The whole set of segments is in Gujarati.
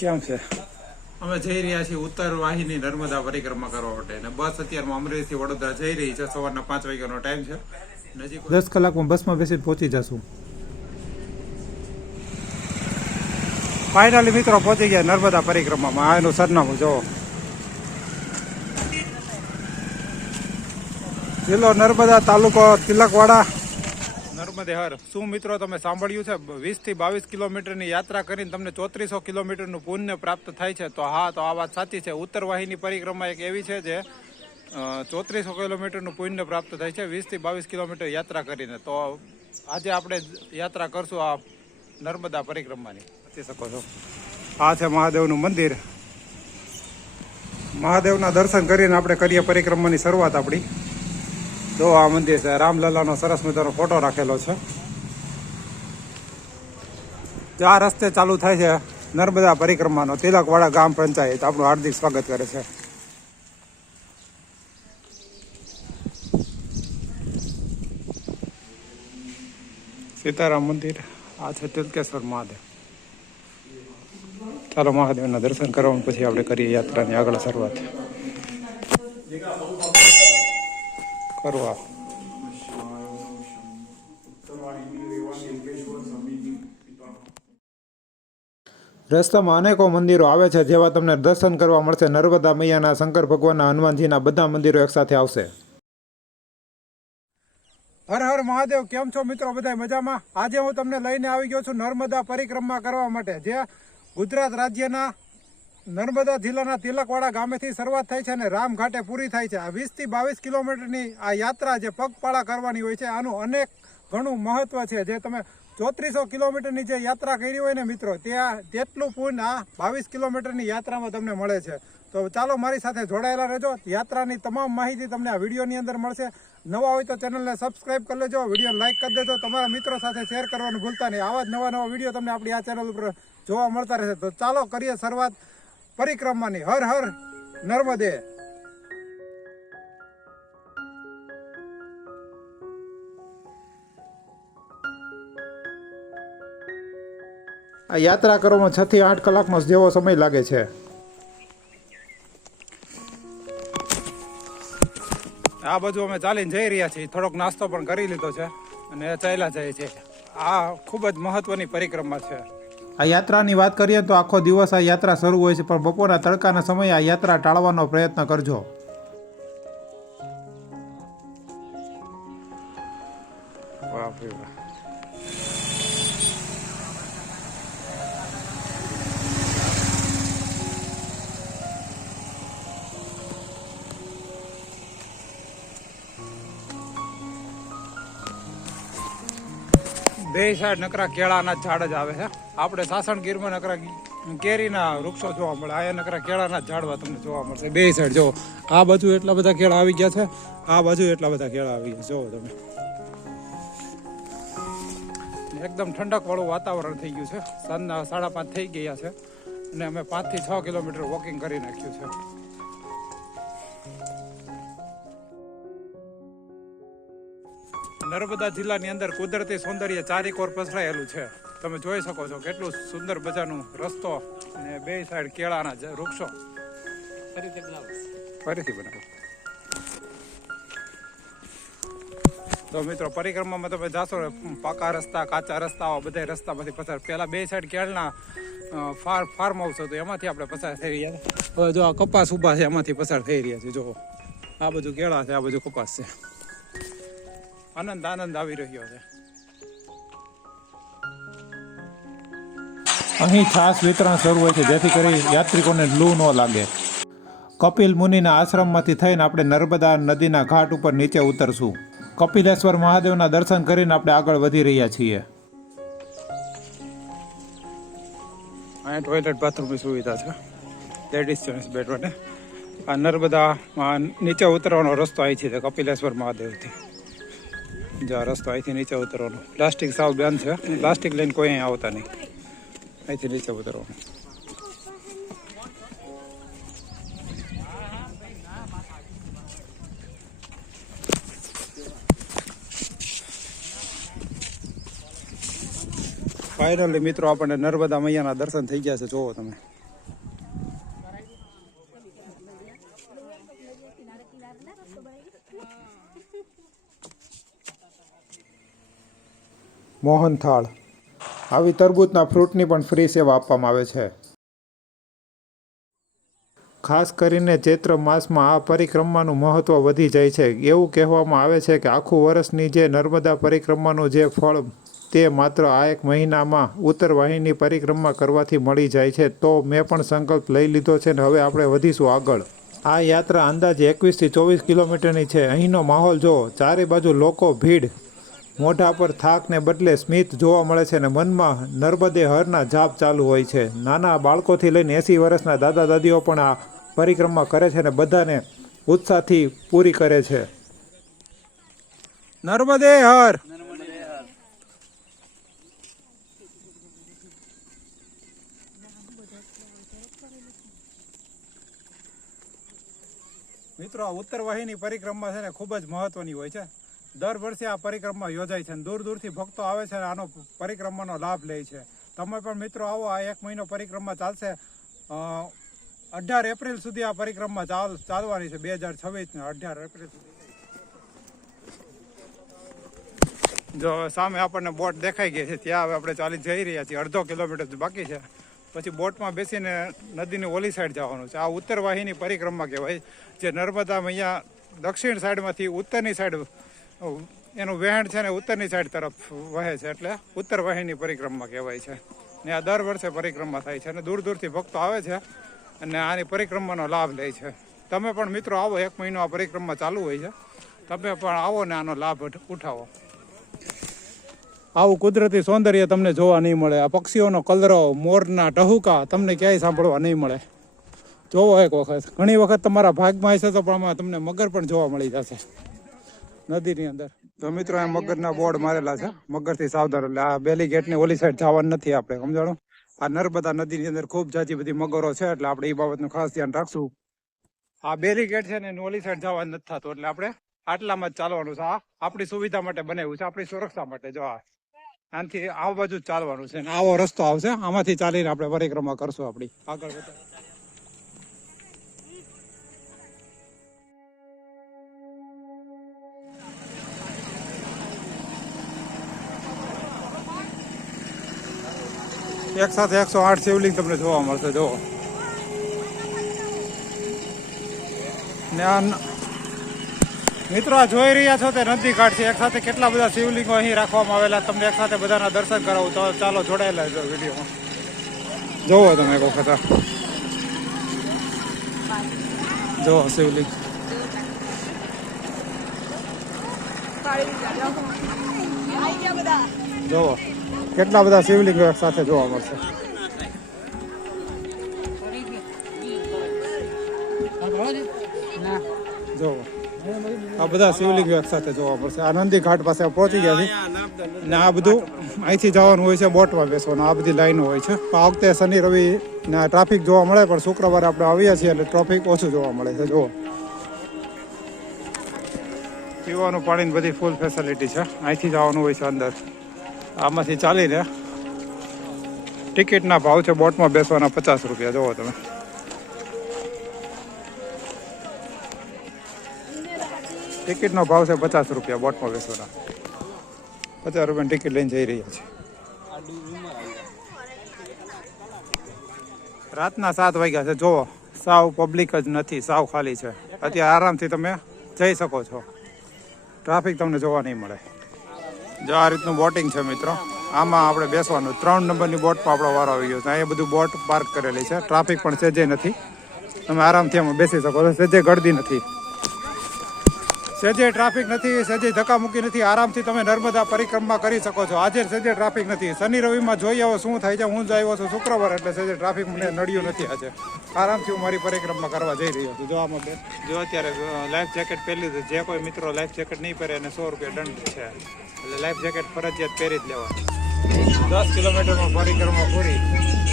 કેમ છે? અમે જઈ રહ્યા છીએ ઉત્તર વાહિની નર્મદા પરિક્રમા કરવા માટે અને બસ અત્યારમાં અમરેલીથી વડોદરા જઈ રહી છે. સવારના 5 વાગ્યાનો ટાઈમ છે. નજીક 10 કલાકમાં બસમાં બેસીને પહોંચી જશું. ફાઇનલી મિત્રો પહોંચી ગયા નર્મદા પરિક્રમામાં. આ એનું સરનામું જો, જિલ્લો નર્મદા, તાલુકો તિલકવાડા, નર્મદે હર. શું મિત્રો તમે સાંભળ્યું છે? 20 થી 22 કિલોમીટરની યાત્રા કરીને તમને 3400 કિલોમીટરનું પુણ્ય પ્રાપ્ત થાય છે. તો હા, તો આ વાત સાચી છે. ઉત્તર વાહિની પરિક્રમા એક એવી છે જે 3400 કિલોમીટરનું પુણ્ય પ્રાપ્ત થાય છે 20 થી 22 કિલોમીટર યાત્રા કરીને. તો આજે આપણે યાત્રા કરશું આ નર્મદા પરિક્રમાની. જોઈ શકો છો, આ છે મહાદેવનું મંદિર. મહાદેવના દર્શન કરીને આપણે કરીએ પરિક્રમાની શરૂઆત આપણી. જો આ મંદિર છે, રામલલ્લાનો સરસ મજાનો ફોટો રાખેલો છે. આ રસ્તે ચાલુ થાય છે નર્મદા પરિક્રમાનો. તિલકવાડા ગામ પંચાયત આપણું હાર્દિક સ્વાગત કરે છે. સીતારામ મંદિર, આ છે તિલકેશ્વર મહાદેવ. ચાલો મહાદેવના દર્શન કરવાનું, પછી આપણે કરીએ યાત્રાની આગળ શરૂઆત. કરવા રસ્તામાં અનેકો મંદિરો આવે છે, જેવા તમને દર્શન કરવા મળશે. નર્મદા મૈયાના, શંકર ભગવાનના, હનુમાનજીના બધા મંદિરો એકસાથે આવશે. હર હર મહાદેવ. કેમ છો મિત્રો? બધા મજામાં? આજે હું તમને લઈને આવી ગયો છું નર્મદા પરિક્રમા કરવા માટે, જે ગુજરાત રાજ્યના નર્મદા જિલ્લાના તિલકવાડા ગામેથી શરૂઆત થાય છે અને રામઘાટે પૂરી થાય છે. આ 20 થી 22 કિલોમીટરની આ યાત્રા જે પગપાળા કરવાની હોય છે, આનું અનેક ઘણું મહત્વ છે. જે તમે 3400 કિલોમીટરની જે યાત્રા કરી હોય ને મિત્રો, ત્યાં તેટલું પુણ્ય આ 22 કિલોમીટરની યાત્રામાં તમને મળે છે. તો ચાલો મારી સાથે જોડાયેલા રહેજો. યાત્રાની તમામ માહિતી તમને આ વિડીયોની અંદર મળશે. નવા હોય તો ચેનલને સબસ્ક્રાઈબ કરી લેજો, વિડીયો લાઇક કરી દેજો, તમારા મિત્રો સાથે શેર કરવાનું ભૂલતા નહીં. આવા જ નવા વિડીયો તમને આપણી આ ચેનલ ઉપર જોવા મળતા રહેશે. તો ચાલો કરીએ શરૂઆત પરિક્રમાની. હર હર નર્મદે. આ યાત્રા કરવામાં 6 થી 8 કલાકનો જેવો સમય લાગે છે. આ બાજુ અમે ચાલીને જઈ રહ્યા છીએ. થોડોક નાસ્તો પણ કરી લીધો છે અને ચાલ્યા જાય છે. આ ખૂબ જ મહત્વની પરિક્રમા છે. આ યાત્રાની વાત કરીએ તો આખો દિવસ આ યાત્રા શરૂ હોય છે, પણ બપોરના તડકાના સમયે આ યાત્રા ટાળવાનો પ્રયત્ન કરજો. વાહ ભાઈ વાહ. બે સાઈડ નકરા કેળાના ઝાડ જ આવે છે. આપણે સાસણગીરમાં નકરા કેરીના વૃક્ષો જોવા મળે, આ નકરા કેળાના ઝાડવા તમને જોવા મળશે. બે સાઈડ જો, આ બાજુ એટલા બધા કેળા આવી ગયા છે, આ બાજુ એટલા બધા કેળા આવી ગયા. જોવો તમે, એકદમ ઠંડક વાળું વાતાવરણ થઈ ગયું છે. સાંજના 5:30 થઈ ગયા છે અને અમે 5 થી 6 કિલોમીટર વોકિંગ કરી નાખ્યું છે. નર્મદા જિલ્લાની અંદર કુદરતી સૌંદર્ય ચારેકોર પસરાયેલું છે. તમે જોઈ શકો છો કેટલું સુંદર મજાનું રસ્તો અને બે સાઈડ કેળાના વૃક્ષો. ફરીથી બનાવો. તો મિત્રો પરિક્રમામાં તમે જાશો, પાકા રસ્તા, કાચા રસ્તાઓ, બધા રસ્તામાંથી પસાર. પહેલા બે સાઈડ કેળના ફાર્મ હાઉસ હતું, એમાંથી આપણે પસાર થઈ રહ્યા છે. હવે જો આ કપાસ ઉભા છે, એમાંથી પસાર થઈ રહ્યા છે. જો આ બાજુ કેળા છે, આ બાજુ કપાસ છે. આનંદ આવી રહ્યો છે. અહીં છાસ વિતરણ શરૂ હોય છે, જેથી કરી યાત્રિકોને લૂ ન લાગે. કપિલ મુનિના આશ્રમમાંથી થઈને આપણે નર્મદા નદીના ઘાટ ઉપર નીચે ઉતરશું. કપિલેશ્વર મહાદેવના દર્શન કરીને આપણે આગળ વધી રહ્યા છીએ. અહીંયા ટોયલેટ બાથરૂમની સુવિધા છે, લેડીઝ જેન્ટ્સ બેડ માટે. આ નર્મદા નીચે ઉતરવાનો રસ્તો અહીંથી છે, કપિલેશ્વર મહાદેવથી. જો આ રસ્તો અહીંથી નીચે ઉતરવાનો. પ્લાસ્ટિક સાવ બંધ છે, પ્લાસ્ટિક લઈને કોઈ અહીં આવતા નહીં. અહીંથી નીચે ઉતરવાનું. ફાઇનલી મિત્રો આપણને નર્મદા મૈયાના દર્શન થઈ ગયા છે. જોવો તમે, મોહનથાળ આવી તરબૂચના ફ્રૂટની પણ ફ્રી સેવા આપવામાં આવે છે. ખાસ કરીને ચૈત્ર માસમાં આ પરિક્રમાનું મહત્ત્વ વધી જાય છે. એવું કહેવામાં આવે છે કે આખું વર્ષની જે નર્મદા પરિક્રમાનું જે ફળ તે માત્ર આ એક મહિનામાં ઉત્તરવાહિની પરિક્રમા કરવાથી મળી જાય છે. તો મેં પણ સંકલ્પ લઈ લીધો છે ને હવે આપણે વધીશું આગળ. આ યાત્રા અંદાજે 21થી 24 કિલોમીટરની છે. અહીંનો માહોલ જુઓ, ચારે બાજુ લોકો, ભીડ, મોઢા પર થાકને બદલે સ્મિત જોવા મળે છે અને મનમાં નર્મદે હરના જાપ ચાલુ હોય છે. નાના બાળકોથી લઈને 80 વર્ષના દાદા દાદીઓ પણ આ પરિક્રમા કરે છે અને બધાને ઉત્સાહથી પૂરી કરે છે. નર્મદે હર. મિત્રો, આ ઉત્તરવાહિની પરિક્રમા છે ને ખૂબ જ મહત્વની હોય છે. દર વર્ષે આ પરિક્રમા યોજાય છે અને દૂર દૂરથી ભક્તો આવે છે અને આનો પરિક્રમાનો લાભ લે છે. તમે પણ મિત્રો આવો. આ એક મહિનો પરિક્રમા ચાલશે. 18 એપ્રિલ સુધી આ પરિક્રમા ચાલવાની છે. 2026 18 એપ્રિલ સુધી. જો સામે આપણને બોટ દેખાઈ ગઈ છે, ત્યાં હવે આપણે ચાલી જઈ રહ્યા છીએ. 1/2 કિલોમીટર બાકી છે. પછી બોટમાં બેસીને નદીની ઓલી સાઈડ જવાનું છે. આ ઉત્તરવાહિની પરિક્રમા કહેવાય, જે નર્મદામાં અહીંયા દક્ષિણ સાઈડમાંથી ઉત્તરની સાઈડ એનું વહેણ છે ને ઉત્તરની સાઈડ તરફ વહે છે, એટલે ઉત્તરવાહિની પરિક્રમા કહેવાય છે. ને આ દર વર્ષે પરિક્રમા થાય છે અને દૂર દૂરથી ભક્તો આવે છે અને આની પરિક્રમાનો લાભ લે છે. તમે પણ મિત્રો આવો. એક મહિનો આ પરિક્રમા ચાલુ હોય છે. તમે પણ આવો ને આનો લાભ ઉઠાવો. આવું કુદરતી સૌંદર્ય તમને જોવા નહીં મળે. આ પક્ષીઓનો કલરવ, મોરના ટહુકા તમને ક્યાંય સાંભળવા નહીં મળે. જોવો એક વખત. ઘણી વખત તમારા ભાગમાં હશે તો પણ તમને મગર પણ જોવા મળી જશે નદીની અંદર. તો મિત્રો, આ મગરના બોર્ડ મારેલા છે. મગરથી સાવધાન. એટલે આ બેલી ગેટની ઓલી સાઈડ જવાનું નથી આપણે, સમજાણું. આ નર્મદા નદીની અંદર ખૂબ જાજી બધી મગરો છે, એટલે આપણે એ બાબતનું ખાસ ધ્યાન રાખશું. આ બેરી ગેટ છે ને એની ઓલી સાઈડ જવાનું નથી થતું, એટલે આપણે આટલામાં જ ચાલવાનું છે. આ આપણી સુવિધા માટે બનાવ્યું છે, આપણી સુરક્ષા માટે. જો આનાથી આ બાજુ જ ચાલવાનું છે. આવો રસ્તો આવશે, આમાંથી ચાલીને આપણે પરિક્રમા કરશું આપણી આગળ વધતા. એક સાથે 108 શિવલિંગ તમને જોવા મળશે. જો મિત્રો, આ જોઈ રહ્યા છો તે નદી ઘાટ છે. એક સાથે કેટલા બધા શિવલિંગો અહીં રાખવામાં આવેલા. તમને એક સાથે બધાના દર્શન કરાવું. તો ચાલો જોડાયેલા છો વિડીયોમાં. જોવો તમે એક વખત. જો શિવલિંગ જોવો, કેટલા બધા શિવલિંગો એક સાથે જોવા મળશે. જોવો, આ બધા શિવલિંગો એક સાથે જોવા મળશે. આ નંદી ઘાટ પાસે પહોંચી ગયા છે ને આ બધું અહીંથી જવાનું હોય છે, બોટમાં બેસવાનું. આ બધી લાઈનો હોય છે. આ વખતે શનિ રવિ ને ટ્રાફિક જોવા મળે, પણ શુક્રવારે આપણે આવ્યા છીએ એટલે ટ્રાફિક ઓછું જોવા મળે છે. જુઓ, પીવાનું પાણીની બધી ફૂલ ફેસિલિટી છે. અહીંથી જવાનું હોય છે અંદર. આમાંથી ચાલીને ટિકિટના ભાવ છે બોટમાં બેસવાના 50 રૂપિયા. જુઓ તમે. ટિકિટનો ભાવ છે 50 રૂપિયા બોટમાં બેસવાના. 50 રૂપિયાની ટિકિટ લઈને જઈ રહ્યા છીએ. રાતના 7 વાગ્યા છે. જુઓ, સાવ પબ્લિક જ નથી, સાવ ખાલી છે. અત્યારે આરામથી તમે જઈ શકો છો. ટ્રાફિક તમને જોવા નહીં મળે. જો આ રીતનું બોટિંગ છે મિત્રો. આમાં આપણે બેસવાનું. 3 નંબરની બોટમાં આપણો વારો આવી ગયો છે. અહીંયા બધું બોટ પાર્ક કરેલી છે. ટ્રાફિક પણ સહેજે નથી. તમે આરામથી આમાં બેસી શકો છો. સહેજે ગળદી નથી, સહેજે ટ્રાફિક નથી, સહેજે ધક્કામુક્કી નથી. આરામથી તમે નર્મદા પરિક્રમા કરી શકો છો. આજે સહેજે ટ્રાફિક નથી. શનિ રવિમાં જોઈ આવો શું થાય છે. હું જ આવ્યો છું શુક્રવાર, એટલે સહેજે ટ્રાફિક મને નડ્યું નથી આજે. આરામથી હું મારી પરિક્રમા કરવા જઈ રહ્યો છું. જો આમાં જો અત્યારે લાઈફ જેકેટ પહેરી લીધું. જે કોઈ મિત્રો લાઈફ જેકેટ નહીં પહેરે એને 100 રૂપિયા દંડ છે. એટલે લાઈફ જેકેટ ફરજિયાત પહેરી જ લેવા. 10 કિલોમીટરમાં પરિક્રમા પૂરી.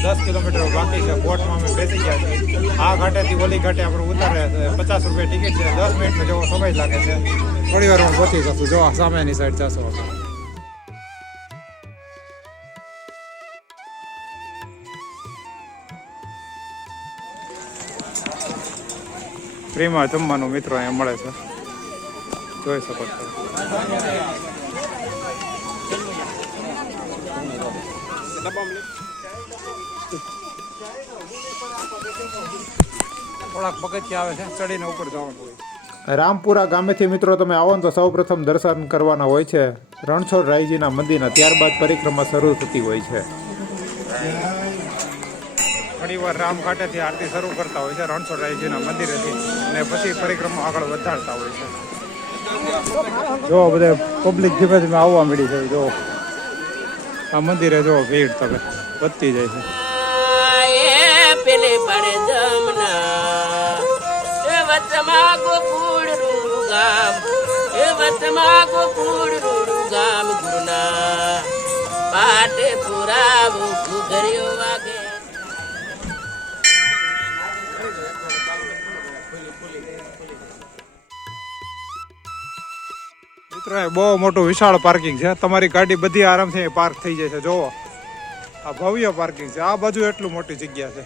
10 કિલોમીટર બાકી છે. બોટમાં અમે બેસી ગયા છીએ. આ ઘાટેથી ઓલી ઘાટે આપણે ઉતારે 50 રૂપિયા ટિકિટ છે. 10 મિનિટનો જેવો સમય લાગે છે. થોડી વારમાં પહોંચી જશું. જો સામેની સાઈડ જશો. ફ્રીમાં જમવાનું મિત્રો અહીંયા મળે છે. જોઈ શકો છો. થોડાક પગથિયા આવે છે, ચડીને ઉપર જવાનું હોય. રામપુરા ગામેથી મિત્રો તમે આવો ને તો સૌપ્રથમ દર્શન કરવાના હોય છે રણછોડ રાયજીના મંદિરના, ત્યારબાદ પરિક્રમા શરૂ થતી હોય છે. ઘણીવાર રામઘાટેથી આરતી શરૂ કરતા હોય છે રણછોડ રાયજીના મંદિરેથી, અને પછી પરિક્રમા આગળ વધારતા હોય છે. જો બધે પબ્લિક ધીમે ધીમે આવવા મળી છે. જો આ મંદિરે જો ભીડ તમે વધતી જાય છે. પેલે પડે જમના એ વચમાં ગોકુળ રૂડું ગામ, એ વચમાં ગોકુળ રૂડું ગામ, ગુરુના પાટે પુરાવું ઘુઘરીઓ વાગે. મિત્રો એ બહુ મોટું વિશાળ પાર્કિંગ છે. તમારી ગાડી બધી આરામથી પાર્ક થઈ જાય છે. જોવો આ ભવ્ય પાર્કિંગ છે. આ બાજુ એટલું મોટી જગ્યા છે.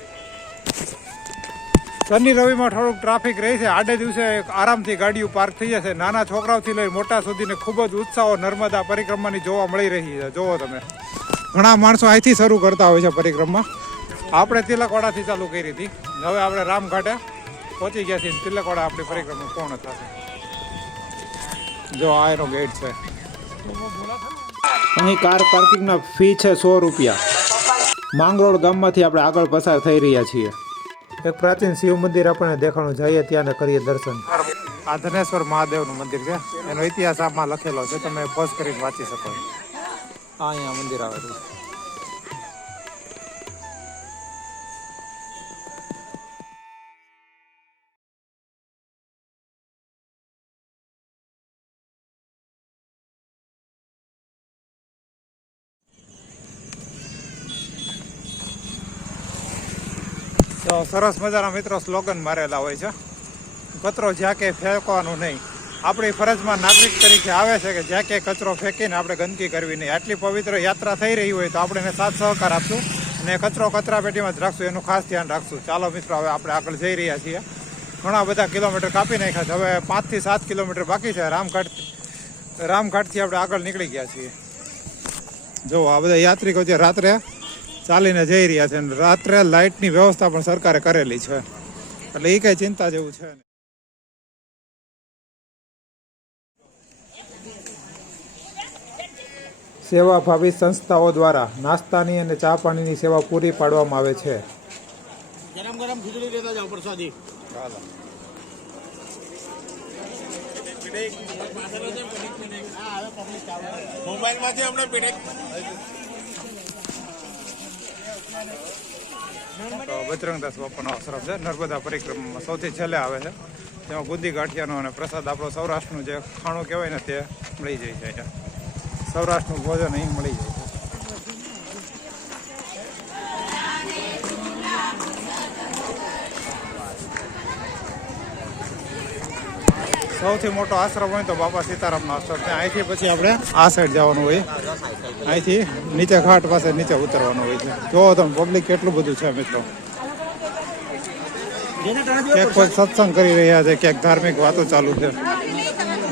શનિ રવિમાં થોડુંક ટ્રાફિક રહે છે. આડે દિવસે આરામથી ગાડીઓ પાર્ક થઈ જશે. નાના છોકરાઓથી લઈ મોટા સુધીને ખૂબ જ ઉત્સાહો નર્મદા પરિક્રમાની જોવા મળી રહી છે. જોવો તમે, ઘણા માણસો અહીંથી શરૂ કરતા હોય છે પરિક્રમા. આપણે તિલકવાડાથી ચાલુ કરી હતી, હવે આપણે રામઘાટે પહોંચી ગયા છીએ. તિલકવાડા આપણી પરિક્રમા પૂર્ણ થશે. જો આ એનો ગેટ છે. અહીં કાર પાર્કિંગના ફી છે 100 રૂપિયા. માંગરોળ ગામમાંથી આપણે આગળ પસાર થઈ રહ્યા છીએ. એક પ્રાચીન શિવ મંદિર આપણે દેખાણું, જઈએ ત્યાં ને કરીએ દર્શન. આ ધનેશ્વર મહાદેવનું મંદિર છે. એનો ઇતિહાસ આમાં લખેલો છે, તમે પોઝ કરીને વાંચી શકો. આ અહીંયા મંદિર આવેલું છે. તો સરસ મજાના મિત્રો સ્લોગન મારેલા હોય છે, કચરો જ્યાં કે ફેંકવાનું નહીં. આપણી ફરજમાં નાગરિક તરીકે આવે છે કે જ્યાં કે કચરો ફેંકીને આપણે ગંદકી કરવી નહીં. આટલી પવિત્ર યાત્રા થઈ રહી હોય તો આપણે એને સાથ સહકાર આપશું અને કચરો કચરા પેટીમાં જ રાખશું, એનું ખાસ ધ્યાન રાખશું. ચાલો મિત્રો, હવે આપણે આગળ જઈ રહ્યા છીએ. ઘણા બધા કિલોમીટર કાપી નાખ્યા છે. હવે 5 થી 7 કિલોમીટર બાકી છે. રામઘાટથી આપણે આગળ નીકળી ગયા છીએ. જો આ બધા યાત્રિકો જે રાત્રે ચાલીને જઈ રહ્યા છે, અને રાત્રે લાઇટની વ્યવસ્થા પણ સરકારે કરેલી છે, એટલે એ કઈ ચિંતા જેવું છે નહીં. સેવાભાવી સંસ્થાઓ દ્વારા નાસ્તાની અને ચા પાણીની સેવા પૂરી પાડવામાં આવે છે. ગરમ ગરમ ખીચડી લેતા જાઓ પ્રસાદી. મોબાઈલમાંથી અમને પીડેક તો બજરંગદાસ બાપાનો આશ્રમ છે. નર્મદા પરિક્રમામાં સૌથી છેલ્લે આવે છે. તેમાં ગુંદી ગાંઠિયાનો અને પ્રસાદ આપણો સૌરાષ્ટ્રનું જે ખાણું કહેવાય ને તે મળી જાય છે. અહીંયા સૌરાષ્ટ્રનું ભોજન અહીં મળી જાય છે. સૌથી મોટો આશ્રમ હોય તો બાપા સીતારામનો આશ્રમ છે. અહીંથી પછી આપણે આ સાઈડ જવાનું હોય, અહીંથી નીચે ઘાટ પાસે નીચે ઉતરવાનું હોય છે. જોવો તમે પબ્લિક કેટલું બધું છે મિત્રો. ક્યાંક કોઈ સત્સંગ કરી રહ્યા છે, ક્યાંક ધાર્મિક વાતો ચાલુ છે,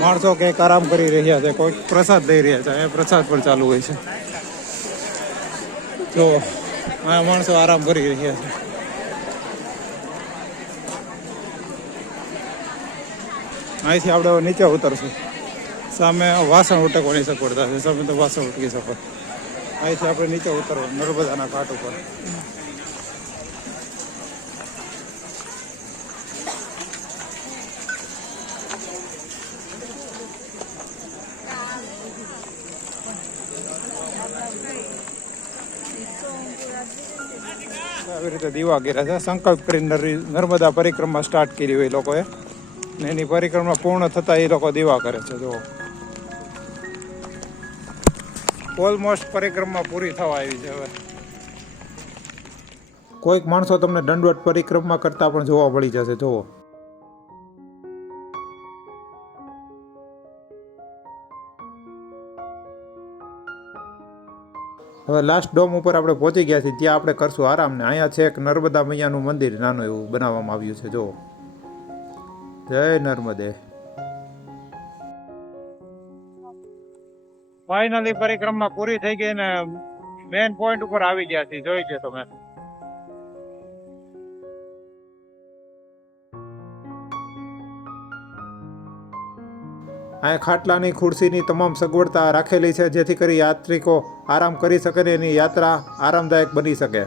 માણસો ક્યાંક આરામ કરી રહ્યા છે, કોઈ પ્રસાદ દઈ રહ્યા છે. અહીંયા પ્રસાદ પણ ચાલુ હોય છે. જો આ માણસો આરામ કરી રહ્યા છે. અહીંથી આપણે નીચે ઉતરશું. સામે વાસણ ઉટકવાની સગવડતા છે. સામે તો વાસણ ઉટકી શકો. અહીંથી આપણે નીચે ઉતરવાનું નર્મદાના ઘાટ ઉપર. આવી રીતે દીવા કર્યા છે. સંકલ્પ કરીને નર્મદા પરિક્રમા સ્ટાર્ટ કરી હોય લોકોએ, ને એની પરિક્રમા પૂર્ણ થતા એ લોકો દીવા કરે છે. જો ઓલમોસ્ટ પરિક્રમા પૂરી થવા આવી છે. હવે કોઈક માણસો તમને દંડવત પરિક્રમા કરતા પણ જોવા મળી જશે. જોવો હવે લાસ્ટ ડોમ ઉપર આપણે પહોંચી ગયા છીએ. ત્યાં આપણે કરશું આરામ. ને અહીંયા છે એક નર્મદા મૈયાનું મંદિર નાનું એવું બનાવવામાં આવ્યું છે. જો જય નર્મદે. ફાઇનલી પરિક્રમા પૂરી થઈ ગઈ ને મેન પોઈન્ટ ઉપર આવી ગયા છીએ, જોઈ છે તમે. અહીંયા ખાટલાની ખુરશીની તમામ સગવડતા રાખેલી છે, જેથી કરી યાત્રિકો આરામ કરી શકે અને એની યાત્રા આરામદાયક બની શકે.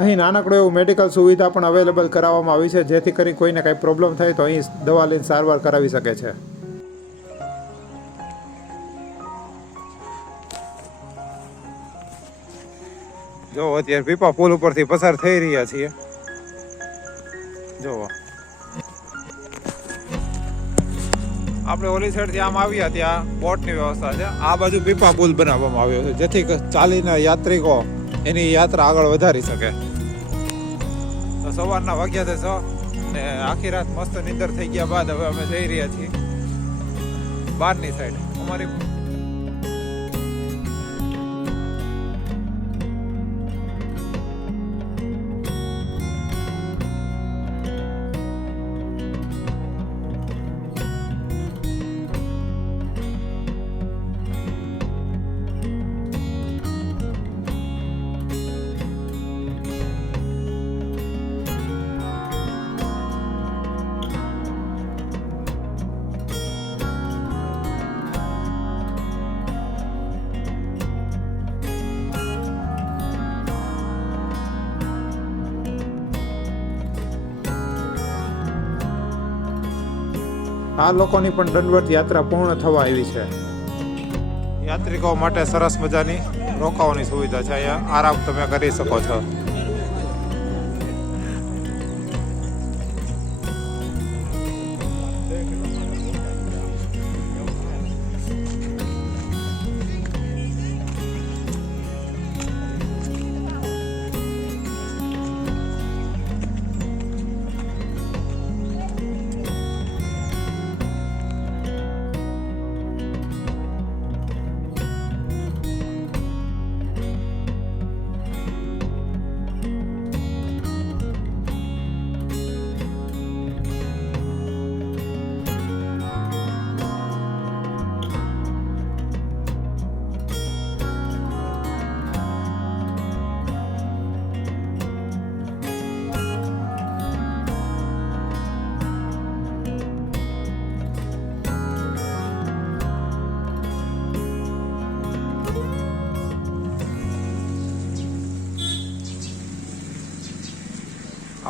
અહીં નાનકડું એવું મેડિકલ સુવિધા પણ અવેલેબલ કરાવવામાં આવી છે, જેથી કરી કોઈને કાંઈ પ્રોબ્લેમ થાય તો અહીં દવા લઈને સારવાર કરાવી શકે છે. જો અત્યારે પીપા પુલ ઉપરથી પસાર થઈ રહ્યા છીએ. જો આપણે ઓલી સાઈડથી આમ આવ્યા ત્યાં બોટની વ્યવસ્થા છે. આ બાજુ પીપા પુલ બનાવવામાં આવ્યો છે, જેથી ચાલીને યાત્રિકો એની યાત્રા આગળ વધારી શકે. તો સવારના વાગ્યા છે 6 ને આખી રાત મસ્ત નીંદર થઈ ગયા બાદ હવે અમે જઈ રહ્યા છીએ બહારની સાઈડ. અમારી આ લોકોની પણ દંડવત યાત્રા પૂર્ણ થવા આવી છે. યાત્રિકો માટે સરસ મજાની રોકાવાની સુવિધા છે. અહીંયા આરામ તમે કરી શકો છો.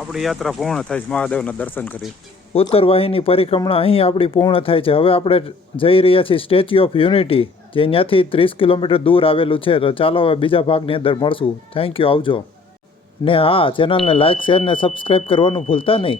આપણી યાત્રા પૂર્ણ થાય છે મહાદેવના દર્શન કરી. ઉત્તર વાહિની પરિક્રમા અહીં આપણી પૂર્ણ થાય છે. હવે આપણે જઈ રહ્યા છીએ સ્ટેચ્યુ ઓફ યુનિટી, જે ત્યાંથી 30 કિલોમીટર દૂર આવેલું છે. તો ચાલો હવે બીજા ભાગની અંદર મળશું. થેન્ક યુ, આવજો. ને હા, ચેનલને લાઇક, શેર ને સબસ્ક્રાઈબ કરવાનું ભૂલતા નહીં.